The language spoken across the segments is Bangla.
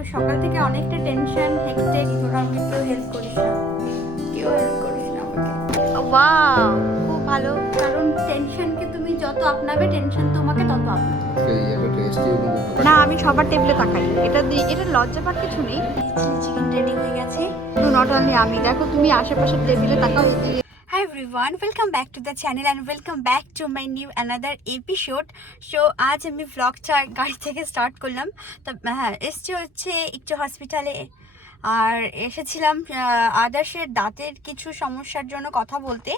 তো সকাল থেকে অনেকটা টেনশন হেক্টেক তোরা আমাকে কেউ হেল্প করিস না। কেউ হেল্প করিস না আমাকে। ওয়াও খুব ভালো কারণ টেনশনকে তুমি যত আপনাবে টেনশন তোমাকে তত আপনাবে। না আমি সবার টেবিলে তাকাই। এটা দি- এটা লজ্জা পার কিছু নেই। চিকেন রেডি হয়ে গেছে। তো নট অনলি আমি দেখো তুমি আশেপাশের টেবিলে তাকাও everyone welcome back to the channel and welcome back to my new another episode so আজ আমি ব্লগটা গাড়ি থেকে স্টার্ট করলাম। তো হ্যাঁ এসছি হচ্ছে একটু হসপিটালে আর এসেছিলাম আদার্সের দাঁতের কিছু সমস্যার জন্য কথা বলতে।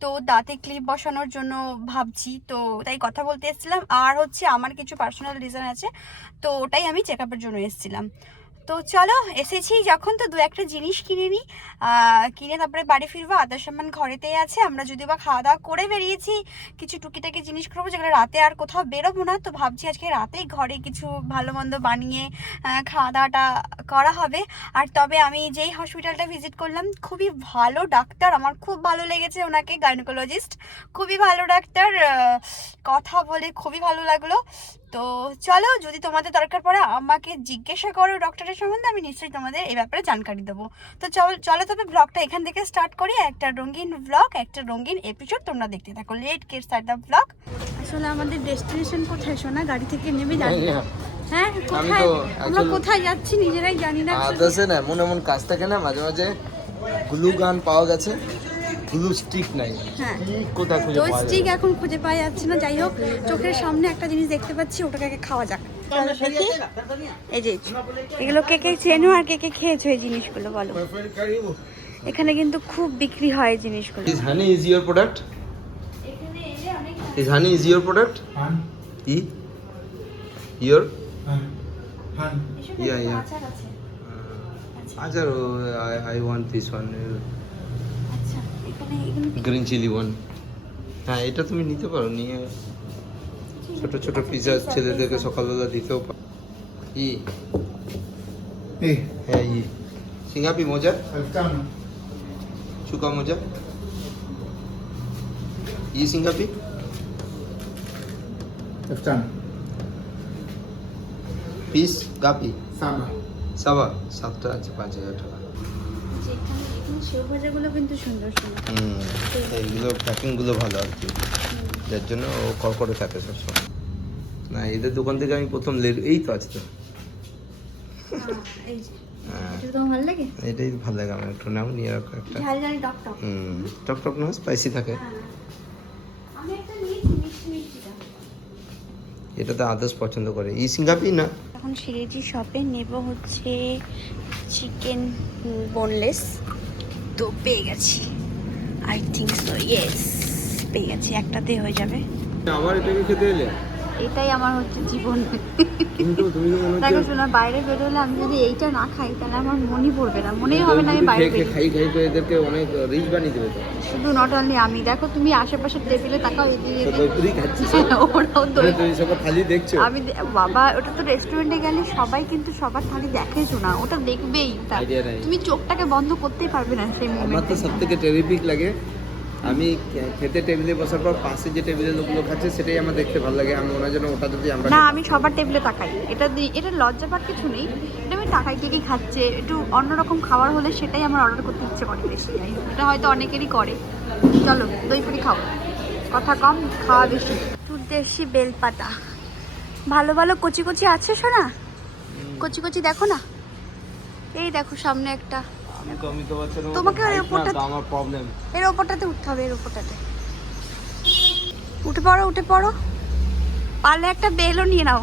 তো, দাঁতে ক্লিপ বসানোর জন্য ভাবছি। তো, তাই কথা বলতে এসেছিলাম। আর হচ্ছে আমার কিছু পার্সোনাল রিজন আছে। তো, ওটাই আমি চেক আপের জন্য এসেছিলাম। তো চলো, এসেছি। যখন তো দু একটা জিনিস কিনে নিই কিনে তারপরে বাড়ি ফিরবো আদার সামান ঘরেতেই আছে। আমরা যদি বা খাওয়া দাওয়া করে বেরিয়েছি, কিছু টুকিটাকি জিনিস করব যেগুলো রাতে আর কোথাও বেরোবো না। তো ভাবছি আজকে রাতেই ঘরে কিছু ভালো মন্দ বানিয়ে খাওয়া দাওয়াটা করা হবে। আর তবে আমি যেই হসপিটালটা ভিজিট করলাম, খুবই ভালো ডাক্তার। আমার খুব ভালো লেগেছে ওনাকে গাইনোকোলজিস্ট খুবই ভালো ডাক্তার কথা বলে খুবই ভালো লাগল। তো চলো যদি তোমাদের দরকার পড়ে আমাকে জিজ্ঞাসা করো ডক্টরের সম্বন্ধে আমি নিশ্চয়ই তোমাদের এই ব্যাপারে জানকারি দেবো। তো চল চলো তবে ব্লগটা এখান থেকে স্টার্ট করি। একটা রঙিন ব্লগ একটা রঙিন এপিসোড তোমরা দেখতে থাকো। Let's start the blog আসলে আমাদের ডেস্টিনেশন কোথায় শোনা গাড়ি থেকে নেমে জানি না। হ্যাঁ কোথায়? তো আমরা কোথায় যাচ্ছি নিজেরাই জানি না এমন এমন কাজ থাকে না মাঝে মাঝে গ্লু গান পাওয়া গেছে। গ্লু স্টিক নাই। হ্যাঁ। কি কোথায় খুঁজে পাওয়া যাবে স্টিক এখন খুঁজে পাওয়া যাচ্ছে না। যাই হোক চোখের সামনে একটা জিনিস দেখতে পাচ্ছি ওটাকে আগে খাওয়া যাক। এই যে এগুলো কে কে চেনো আর কে কে খেয়েছো এই জিনিসগুলো বলো। এখানে কিন্তু খুব বিক্রি হয় জিনিসগুলো। Is honey is your product is honey is your product E your Yeah, yeah. আচার আছে। আচ্ছা I I want this one এখানে এগুলো গ্রিন চিলি ওয়ান হ্যাঁ এটা তুমি নিতে পারো নিয়ে ছোট ছোট পিজা ছেলেদেরকে সকালবেলা দিতেও পারো। ই। হ্যাঁ ই। সিঙ্গাপি মজা? চুকা মজা? ই সিঙ্গাপি. পিস গাপি? Saba. সাবা সাতটা আছে পাঁচ হাজার টাকা। যে এখানে এখানে সেও ভাজাগুলো কিন্তু সুন্দর সুন্দর। এইগুলো প্যাকিংগুলো ভালো আর কি। যার জন্য ও কড়কড়ে থাকে সবসময়। না এদের দোকান থেকে আমি প্রথম লেড এই তো আছে তো হ্যাঁ, এই লাগে? এটাই ভালো লাগে আমার একটু নাও নিয়ে রাখো একটা। টক টক। হুম টক টক না স্পাইসি থাকে। হ্যাঁ। এটা তো আদার্স পছন্দ করে। ই সিঙ্গাপি না? এখন সিরিজি শপে নেব হচ্ছে চিকেন বোনলেস। তো পেয়ে গেছি। আই থিঙ্ক সো ইয়েস পেয়ে গেছি। একটাতে হয়ে যাবে। আবার এটাকে খেতে এলে? এটাই আমার হচ্ছে জীবন। তো মনে দেখো শোনা বাইরে বেরোলে আমি যদি এইটা না খাই তাহলে আমার মনই পড়বে না মনেই হবে না আমি বাইরে খাই খাই করে এদেরকে অনেক রিচ বানিয়ে দেবে শুধু নট অনলি আমি দেখো তুমি আশেপাশের টেবিলে তাকাও এই যে- তো খাচ্ছিস। ওরাও খালি দেখছ? আমি বাবা ওটা তো রেস্টুরেন্টে গেলে সবাই কিন্তু সবার থালি দেখেছ না ওটা দেখবেই। তা তুমি চোখটাকে বন্ধ করতেই পারবে না সেই মোমেন্টে আমার তো মোমেন্টে সব থেকে টেরিফিক লাগে আমি খেতে টেবিলে বসার পর পাশে যে টেবিলে লোকগুলো খাচ্ছে সেটাই আমার দেখতে ভালো লাগে। আমি মনে জন্য ওটা যদি আমরা না আমি সবার টেবিলে তাকাই। এটা এটা লজ্জা পাওয়ার কিছু নেই। এটা আমি তাকাই কে কি খাচ্ছে একটু অন্যরকম খাবার হলে সেটাই আমার অর্ডার করতে ইচ্ছে করে বেশি। এটা হয়তো অনেকেরই করে। চলো দই পুরি খাও। কথা কম খাওয়া বেশি। তুলতে এসছি বেলপাতা। ভালো ভালো কচি কচি আছে শোনা কচি কচি দেখো না? এই দেখো সামনে একটা। তোমাকে ওই তো আমার প্রবলেম এর ওপরটাতে উঠতে হবে এর ওপরটাতে উঠে পড়ো উঠে পড়ো। পারলে একটা বেলও নিয়ে নাও।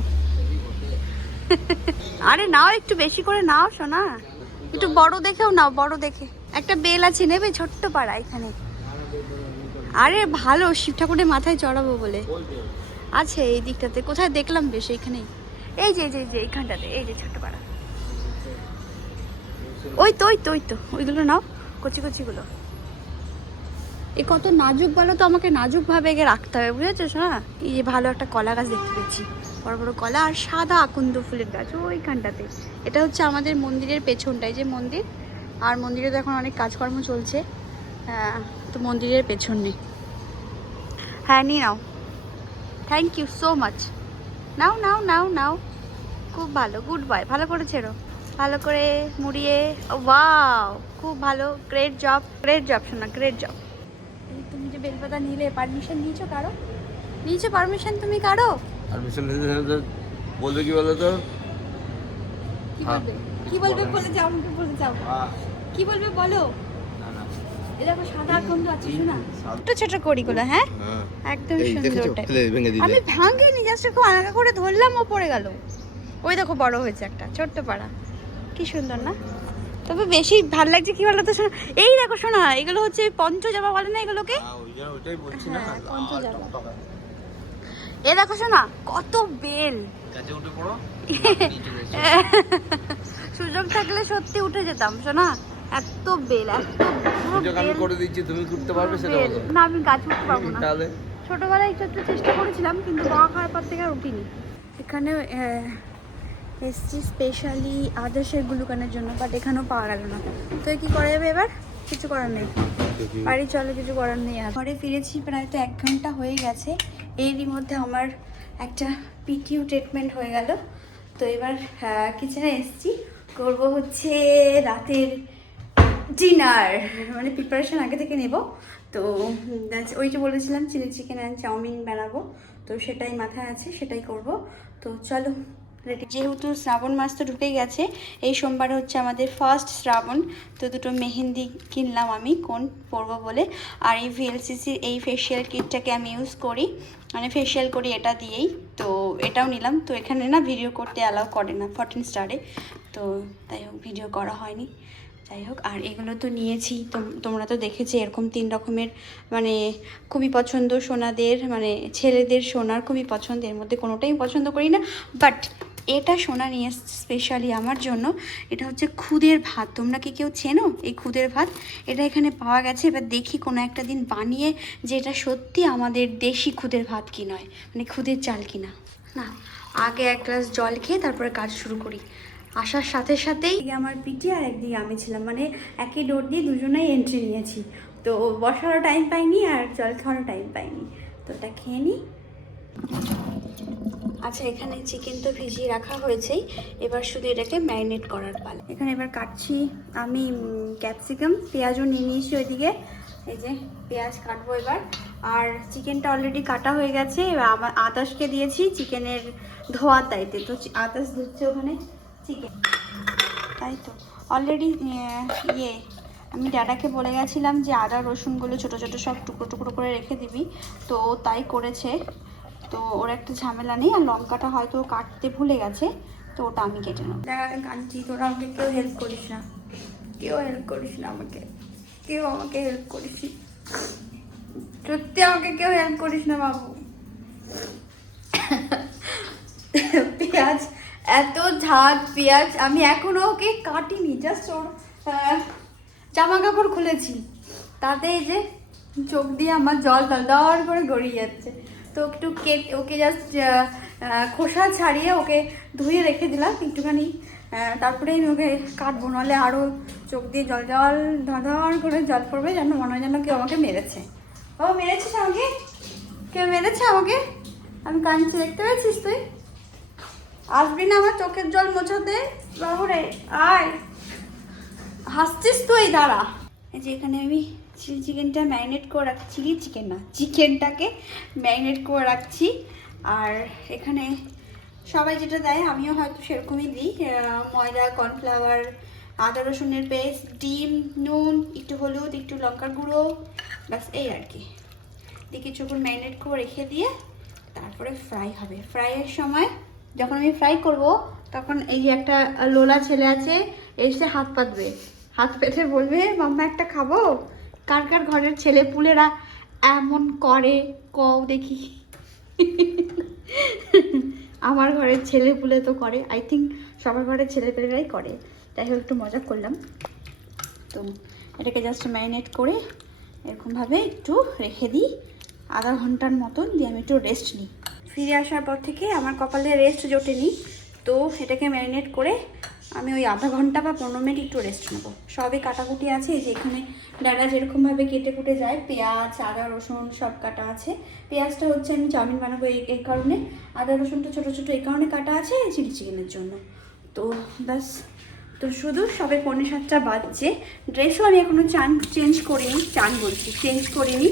আরে নাও একটু বেশি করে নাও শোনা একটু বড় দেখেও নাও বড় দেখে। একটা বেল আছে নেবে ছোট্ট পাড়া এখানে। আরে ভালো শিব ঠাকুরের মাথায় চড়াবো বলে। আছে এই দিকটাতে কোথায় দেখলাম বেশ এইখানেই। এই যে এই যে এই যে এইখানটাতে এই যে ছোট্ট পাড়া। ওই তো ওই তো ওই তো ওইগুলো নাও কচি কচিগুলো। এ কত নাজুক বলো তো আমাকে নাজুক ভাবে এগে রাখতে হবে বুঝেছ শোনা এই যে ভালো একটা কলা গাছ দেখতে পেয়েছি। বড় বড় কলা আর সাদা আকন্দ ফুলের গাছ ওইখানটাতে। এটা হচ্ছে আমাদের মন্দিরের পেছনটাই যে মন্দির। আর মন্দিরে তো এখন অনেক কাজকর্ম চলছে। আহ, তো মন্দিরের পেছনে। হ্যাঁ নিয়ে নাও। থ্যাংক ইউ সো মাচ নাও নাও নাও নাও। খুব ভালো গুড বাই ভালো করে ছেড়ো ভালো করে মুড়িয়ে ওয়াও খুব ভালো গ্রেট জব গ্রেট জব শোনা গ্রেট জব তুমি যে বেলপাতা নিলে পারমিশন নিয়েছো কারও? নিয়েছো পারমিশন তুমি কারও? পারমিশন বলবে কি বলো তো কি হ্যাঁ, বলবে? কি বলবে বলে যাও আমাকে বলে যাও কি বলবে বলো? না না। এ দেখো সাদা গন্ধ আছে শোনা ছোট ছোট কড়িগুলো হ্যাঁ? হ্যাঁ। একদম সুন্দর আমি ভাঙিনি জাস্ট একটু আলাদা করে ধরলাম ও পড়ে গেল। ওই দেখো বড় হয়েছে একটা ছোট্ট পাড়া। কি সুন্দর না? তবে বেশি ভালো লাগছে কি বলতো শোনা? এই দেখো শোনা এগুলো হচ্ছে পঞ্চজবা বলে না এগুলোকে? হ্যাঁ, হ্যাঁ। এ দেখো শোনা কত বেল। সুযোগ থাকলে সত্যি উঠে যেতাম শোনা এত বেল এত আমি করে দিচ্ছি তুমি করতে পারবে সেটা না আমি গাছ উঠতে পারব না। তাহলে? ছোটবেলায় একটু একটু চেষ্টা করেছিলাম কিন্তু বড় খাওয়ার পর থেকে আর উঠিনি। এখানে এসছি স্পেশালি আদেশের গ্লুকানের জন্য বাট এখানেও পাওয়া গেল না। তো কি করা যাবে এবার? কিছু করার নেই। বাড়ি চলে, কিছু করার নেই আর। ঘরে ফিরেছি, প্রায় তো এক ঘণ্টা হয়ে গেছে। এরই মধ্যে আমার একটা পিটিউ ট্রিটমেন্ট হয়ে গেল। তো এবার কিচেনে এসছি। করব হচ্ছে রাতের ডিনার মানে প্রিপারেশন আগে থেকে নেব। তো ওই যে বলেছিলাম, চিলি চিকেন অ্যান্ড চাউমিন বানাবো। তো সেটাই মাথায় আছে, সেটাই করব। তো চলো। যেহেতু শ্রাবণ মাস তো ঢুকে গেছে, এই সোমবার হচ্ছে আমাদের ফার্স্ট শ্রাবণ। তো দুটো মেহেন্দি কিনলাম আমি, কোন পরবো বলে। আর এই ভিএলসিসির এই ফেশিয়াল কিটটাকে আমি ইউজ করি মানে ফেসিয়াল করি এটা দিয়েই। তো এটাও নিলাম, তো এখানে না ভিডিও করতে অ্যালাউ করে না ফর্টিন স্টারে তো তাই হোক ভিডিও করা হয়নি। যাই হোক, আর এগুলো তো নিয়েছি, তোম- তোমরা তো দেখেছি এরকম তিন রকমের মানে খুবই পছন্দ সোনাদের মানে ছেলেদের সোনার খুবই পছন্দ, এর মধ্যে কোনোটাই পছন্দ করি না। বাট এটা সোনা নিয়ে স্পেশালি আমার জন্য, এটা হচ্ছে খুদের ভাত। তোমরা কি কেউ চেনো এই খুদের ভাত? এটা এখানে পাওয়া গেছে। এবার দেখি কোনো একটা দিন বানিয়ে যে এটা সত্যি আমাদের দেশি খুদের ভাত কি নয় মানে খুদের চাল কি না না আগে এক গ্লাস জল খেয়ে তারপরে কাজ শুরু করি। আসার সাথে সাথেই আমার পিটি আর একদিকে আমি ছিলাম মানে একই ডোর দিয়ে দুজনেই এন্ট্রি নিয়েছি। তো বসারও টাইম পাইনি আর জল খাওয়ারও টাইম পাইনি। তো ওটা খেয়ে নিই আচ্ছা এখানে চিকেন তো ভিজিয়ে রাখা হয়েছেই। এবার শুধু এটাকে ম্যারিনেট করার পালা। এখানে এবার কাটছি আমি ক্যাপসিকাম পেঁয়াজও নিয়ে নিয়েছি ওইদিকে। এই যে, পেঁয়াজ কাটবো এবার। আর চিকেনটা অলরেডি কাটা হয়ে গেছে, এবার আমার আতাসকে দিয়েছি চিকেনের ধোয়া তাইতে। তো আতাস ধুচ্ছে ওখানে চিকেন তাই তো। অলরেডি ইয়ে আমি ড্যাডাকে বলে গেছিলাম যে আদা, রসুনগুলো ছোটো ছোটো সব টুকরো টুকরো করে রেখে দিবি। তো তাই করেছে। তো ওর একটা ঝামেলা নেই আর লঙ্কাটা হয়তো কাটতে ভুলে গেছে, তো ওটা আমি কেটে নেব। কাঞ্চি, তোরা আমাকে কেউ হেল্প করিস না। কেউ হেল্প করিস না আমাকে। কেউ আমাকে হেল্প করিস সত্যি আমাকে কেউ হেল্প করিস না বাবু। পেঁয়াজ, এত ঝাঁজ পেঁয়াজ, আমি এখনও ওকে কাটিনি জাস্ট ওর জামা কাপড় খুলেছি। তাতে এই যে চোখ দিয়ে আমার জল দর করে গড়িয়ে যাচ্ছে। তো একটু কেট, ওকে জাস্ট খোসা ছাড়িয়ে ওকে ধুয়ে রেখে দিলাম একটুখানি। তারপরে আমি ওকে কাটবো নাহলে আরও চোখ দিয়ে জল জল ধর করে জল পড়বে, যেন মনে হয় যেন কেউ আমাকে মেরেছে। ও, মেরেছিস আমাকে? কেউ মেরেছে আমাকে? আমি কাঁদছি, দেখতে পেয়েছিস তুই? আসবি না আমার চোখের জল মোছাতে? বাবুরে, আয়। হাসছিস তুই, দাঁড়া। এই যে এখানে আমি চিলি চিকেনটা ম্যারিনেট করে রাখছি, চিলি চিকেন না, চিকেনটাকে ম্যারিনেট করে রাখছি। আর এখানে সবাই যেটা দেয়, আমিও হয়তো সেরকমই দিই ময়দা, কর্নফ্লাওয়ার, আদা, রসুনের পেস্ট, ডিম, নুন, একটু হলুদ, একটু লঙ্কার গুঁড়ো, ব্যাস, এই আর কি। দিয়ে কিছুক্ষণ ম্যারিনেট করে রেখে দিয়ে তারপরে ফ্রাই হবে। ফ্রাইয়ের সময় যখন আমি ফ্রাই করব, তখন এই যে একটা লোলা ছেলে আছে, এসে হাত পাতবে। হাত পেতে বলবে, মাম্মা, একটা খাব? কার কার ঘরের ছেলে পুলেরা এমন করে? কও দেখি। আমার ঘরের ছেলে পুলে তো করে। আই থিঙ্ক সবার ঘরের ছেলে পেলেরাই করে। তাই হোক, একটু মজা করলাম। তো এটাকে জাস্ট ম্যারিনেট করে এরকমভাবে একটু রেখে দিই। আধা ঘণ্টার মতন দিয়ে আমি একটু রেস্ট নিই। ফিরে আসার পর থেকে আমার কপালে রেস্ট জোটেনি। তো এটাকে ম্যারিনেট করে আমি ওই আধা ঘণ্টা বা পনেরো মিনিট একটু রেস্ট নেব। সবই কাটাকুটি আছে যে এখানে ডাটা যেরকমভাবে কেটে কুটে যায়, পেঁয়াজ, আদা, রসুন সব কাটা আছে। পেঁয়াজটা হচ্ছে আমি চাউমিন বানাবো এই এই কারণে। আদা, রসুনটা ছোটো ছোটো এই কারণে কাটা আছে, চিলি চিকেনের জন্য। তো ব্যাস, তো শুধু সবে পৌনে সাতটা বাজছে। ড্রেসও আমি এখনও চান চেঞ্জ করিনি, চান বলছি চেঞ্জ করিনি।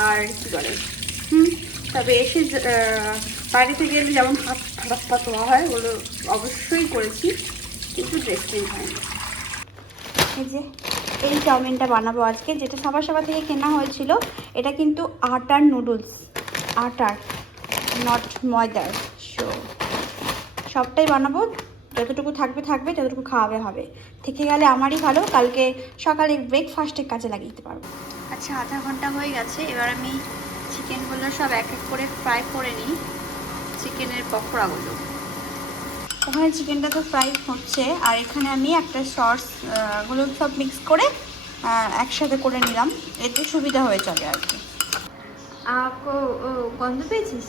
আর কি বলে? হুম, তবে এসে বাইরে থেকে যেমন হাত হাত ধোয়া হয়, ওগুলো অবশ্যই করেছি। কিন্তু ড্রেস হয়নি এই যে, এই চাউমিনটা বানাবো আজকে, যেটা সবার সবার থেকে কেনা হয়েছিল, এটা কিন্তু আটার নুডলস আটার নট ময়দার। সো সবটাই বানাবো, যতটুকু থাকবে থাকবে, ততটুকু খাওয়াবে, হবে। থেকে গেলে আমারই ভালো, কালকে সকালে ব্রেকফাস্টের কাজে লাগিয়ে দিতে পারব। আচ্ছা আধা ঘণ্টা হয়ে গেছে, এবার আমি চিকেনগুলো সব এক এক করে ফ্রাই করে নিই। চিকেনের পকোড়াগুলো। ওখানে চিকেনটা তো ফ্রাই হচ্ছে আর এখানে আমি একটা সস গুলো সব মিক্স করে আহ, একসাথে করে নিলাম এতে সুবিধা হয়ে যাবে আর কি গন্ধ পেয়েছিস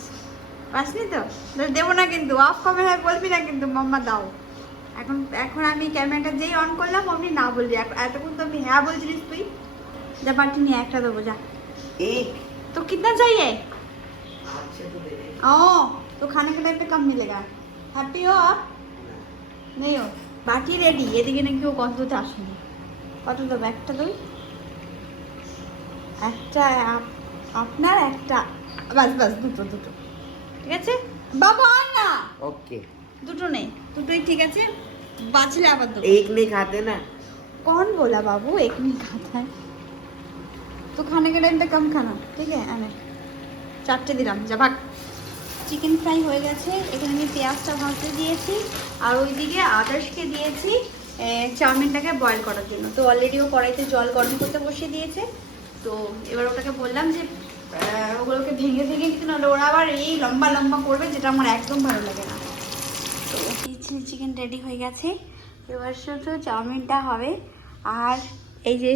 পাসনি তো তাহলে দেবো না কিন্তু অফ ক্যামেরায় বলবি না কিন্তু মাম্মা দাও এখন এখন আমি ক্যামেরাটা যেই অন করলাম অমনি না বলবি এখন এতক্ষণ তো আমি হ্যাঁ বলছিলিস তুই যা বাটি নিয়ে একটা দেবো যা तो कितना चाहिए ओ तो खाने के टाइम पे कम मिलेगा हैप्पी हो आप नहीं हो বাটি রেডি এদিকে নাকি ও গন্ধতে আসেনি কত দেবো একটা দুই একটা আপ- আপনার একটা বাস বাস দুটো দুটো ঠিক আছে বাবা আর না ओके দুটো নেই দুটোই ঠিক আছে বাঁচলে আবার দেবো एक नहीं खाते ना कौन बोला बाबू एक नहीं खाता है तो खाने के टाइम पे कम खाना ঠিক আছে আনে চারটে দিলাম যা ভাগ চিকেন ফ্রাই হয়ে গেছে এখানে আমি পেঁয়াজটা ভাজতে দিয়েছি আর ওইদিকে আদার্সকে দিয়েছি চাউমিনটাকে বয়েল করার জন্য তো অলরেডি ও কড়াইতে জল গরম করতে বসিয়ে দিয়েছে তো এবার ওটাকে বললাম যে ওগুলোকে ভেঙে ভেঙে দিতে নাহলে ওরা আবার এই লম্বা লম্বা করবে যেটা আমার একদম ভালো লাগে না তো চিকেন রেডি হয়ে গেছে এবার শুধু চাউমিনটা হবে আর এই যে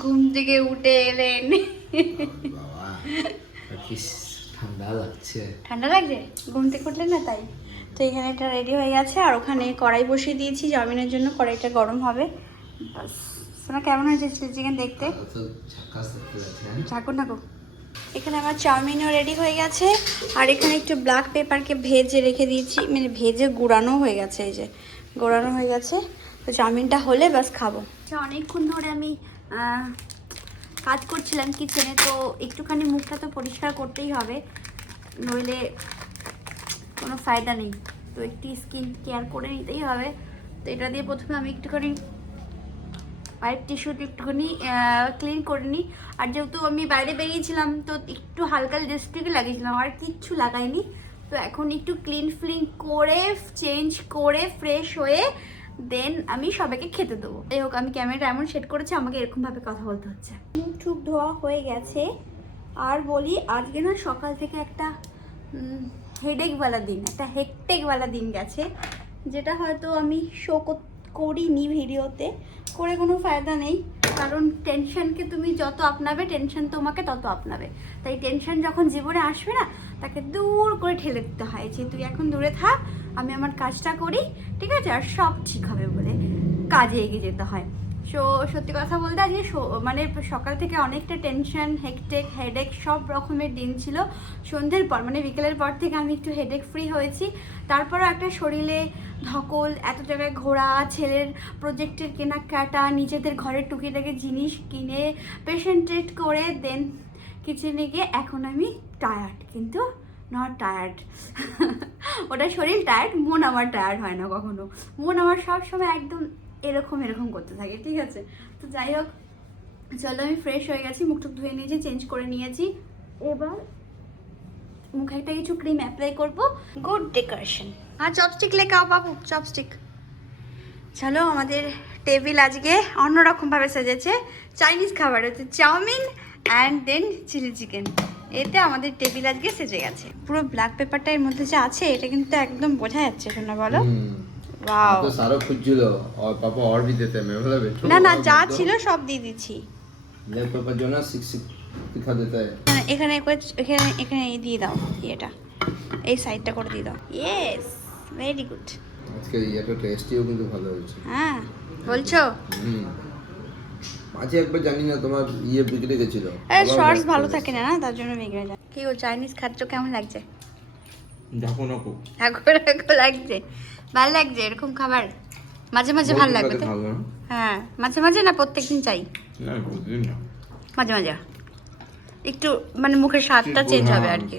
ঘুম থেকে উঠে এলেন ঠান্ডা লাগছে। ঠান্ডা লাগছে? ঘুম থেকে উঠলেন না তাই? তো এখানে এটা রেডি হয়ে গেছে আর ওখানে কড়াই বসিয়ে দিয়েছি চাউমিনের জন্য কড়াইটা গরম হবে। বাস। শোনা কেমন হয়েছে চিলি চিকেন দেখতে? তো ঝাক্কাস ঠাকুর ঠাকুর এখানে আমার চাউমিনও রেডি হয়ে গেছে আর এখানে একটু ব্ল্যাক পেপারকে ভেজে রেখে দিয়েছি মানে ভেজে গুঁড়ানো হয়ে গেছে এই যে গুঁড়ানো হয়ে গেছে। তো চাউমিনটা হলে বাস খাব। আচ্ছা অনেকক্ষণ ধরে আমি কাজ করছিলাম কিচেনে তো একটুখানি মুখটা তো পরিষ্কার করতেই হবে, নইলে কোনো ফায়দা নেই। তো একটু স্কিন কেয়ার করে নিতেই হবে। তো এটা দিয়ে প্রথমে আমি একটুখানি পাইপ টিস্যুটি একটুখানি ক্লিন করে নিই। আর যেহেতু আমি বাইরে বেরিয়েছিলাম, তো একটু হালকা লিপস্টিকই লাগিয়েছিলাম, আর কিচ্ছু লাগাইনি। তো এখন একটু ক্লিন ফ্লিন করে চেঞ্জ করে ফ্রেশ হয়ে দেন আমি সবাইকে খেতে দেবো। যাই হোক, আমি ক্যামেরাটা এমন সেট করেছি, আমাকে এরকমভাবে কথা বলতে হচ্ছে। টুক ধোয়া হয়ে গেছে। আর বলি, আজকে না সকাল থেকে একটা হেডেকওয়ালা দিন, একটা হেকটেকওয়ালা দিন গেছে। যেটা হয়তো আমি শো করিনি ভিডিওতে, করে কোনো ফায়দা নেই। কারণ টেনশনকে তুমি যত আপনাবে টেনশন তোমাকে তত আপনাবে। তাই টেনশন যখন জীবনে আসবে না তাকে দূর করে ঠেলে দিতে হয় যে তুই এখন দূরে থাক, আমি আমার কাজটা করি, ঠিক আছে? আর সব ঠিক হবে বলে কাজে এগিয়ে যেতে হয়। সো, সত্যি কথা বলতে আজকে মানে সকাল থেকে অনেকটা টেনশন হেকটেক হেডেক সব রকমের দিন ছিল। সন্ধ্যের পর মানে বিকেলের পর থেকে আমি একটু হেডেক ফ্রি হয়েছি। তারপরও একটা শরীরে ধকল, এত জায়গায় ঘোরা, ছেলের প্রজেক্টের কেনাকাটা, নিজেদের ঘরের টুকিটাকি জিনিস কিনে পেশেন্ট ট্রিট করে দেন কিচেনে গিয়ে এখন আমি টায়ার্ড কিন্তু নট টায়ার্ড ওটা শরীর টায়ার্ড মন আমার টায়ার্ড হয় না কখনো। মন আমার সব সময় একদম এরকম এরকম করতে থাকে, ঠিক আছে? তো যাই হোক, চলো আমি ফ্রেশ হয়ে গেছি মুখ টুক ধুয়ে নিয়েছি চেঞ্জ করে নিয়েছি। এবার মুখে একটা কিছু ক্রিম অ্যাপ্লাই করব। গুড ডেকোরেশন আর চপস্টিক লেখা বাবু চপস্টিক চলো আমাদের টেবিল আজকে অন্যরকমভাবে সেজেছে। চাইনিজ খাবার, হচ্ছে chowmein and then chilli chicken এতে আমাদের টেবিল আজকে সেজে গেছে। পুরো ব্ল্যাক পেপারটা এর মধ্যে যে আছে এটা কিন্তু একদম বোঝা যাচ্ছে শোনা বলো। ওয়াও তো সারো খুঁজছিল। আর পাপা অর ভি দেতে মে বলে না না যা ছিল সব দিয়ে দিছি দেখ পাপা জোনা সিক সিক দিখা দেতা হ্যাঁ। এখানে এখানে এখানে এই দিয়ে দাও এটা এই সাইডটা করে দিয়ে দাও। ইয়েস ভেরি গুড আজকে এটা টেস্টিও কিন্তু ভালো হয়েছে। হ্যাঁ বলছো? মাঝে একবার জানি না তোমার ইয়ে বিগড়ে গেছিল। আরে শর্টস ভালো থাকে না না? তার জন্য বিগড়ে যায়। কি ও চাইনিজ খাদ্য কেমন লাগছে? দেখো না খুব এখন এখন লাগছে। ভালো লাগছে এরকম খাবার? মাঝে মাঝে ভালো লাগবে তো? হ্যাঁ মাঝে মাঝে না প্রত্যেকদিন চাই? না প্রতিদিন না। মাঝে মাঝে। একটু মানে মুখের স্বাদটা চেঞ্জ হবে আর কি।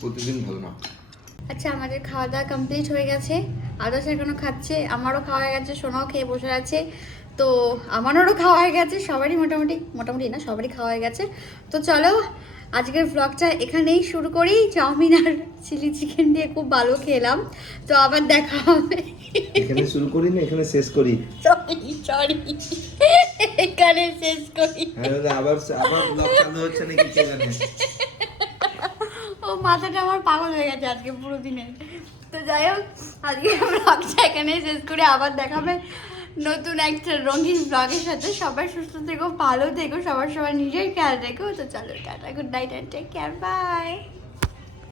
প্রতিদিন ভালো না। আচ্ছা আমাদের খাওয়া দাওয়া কমপ্লিট হয়ে গেছে। আদার্স এখনও খাচ্ছে? আমারও খাওয়া হয়ে গেছে সোনাও খেয়ে বসে আছে। তো আমারও খাওয়া হয়ে গেছে সবারই মোটামুটি মোটামুটি না সবারই খাওয়া হয়ে গেছে। তো চলো আজকের ব্লগটা এখানেই শুরু করি। চাউমিন আর চিলি চিকেন দিয়ে খুব ভালো খেলাম। তো আবার দেখা হবে। এখানে শুরু করি না এখানে শেষ করি? সরি সরি এখানে শেষ করি। হ্যাঁ আবার আবার ব্লগ চালু হচ্ছে নাকি কে জানে? ও মাথাটা আমার পাগল হয়ে গেছে আজকে পুরো দিনে তো যাই হোক আজকে ব্লগটা এখানে শেষ করে আবার দেখাবে। নতুন একটা রঙিন ব্লগের সাথে সবাই সুস্থ থেকো, ভালো থেকো, সবার সবার নিজের খেয়াল রেখো। তো চলো, tata good night and take care bye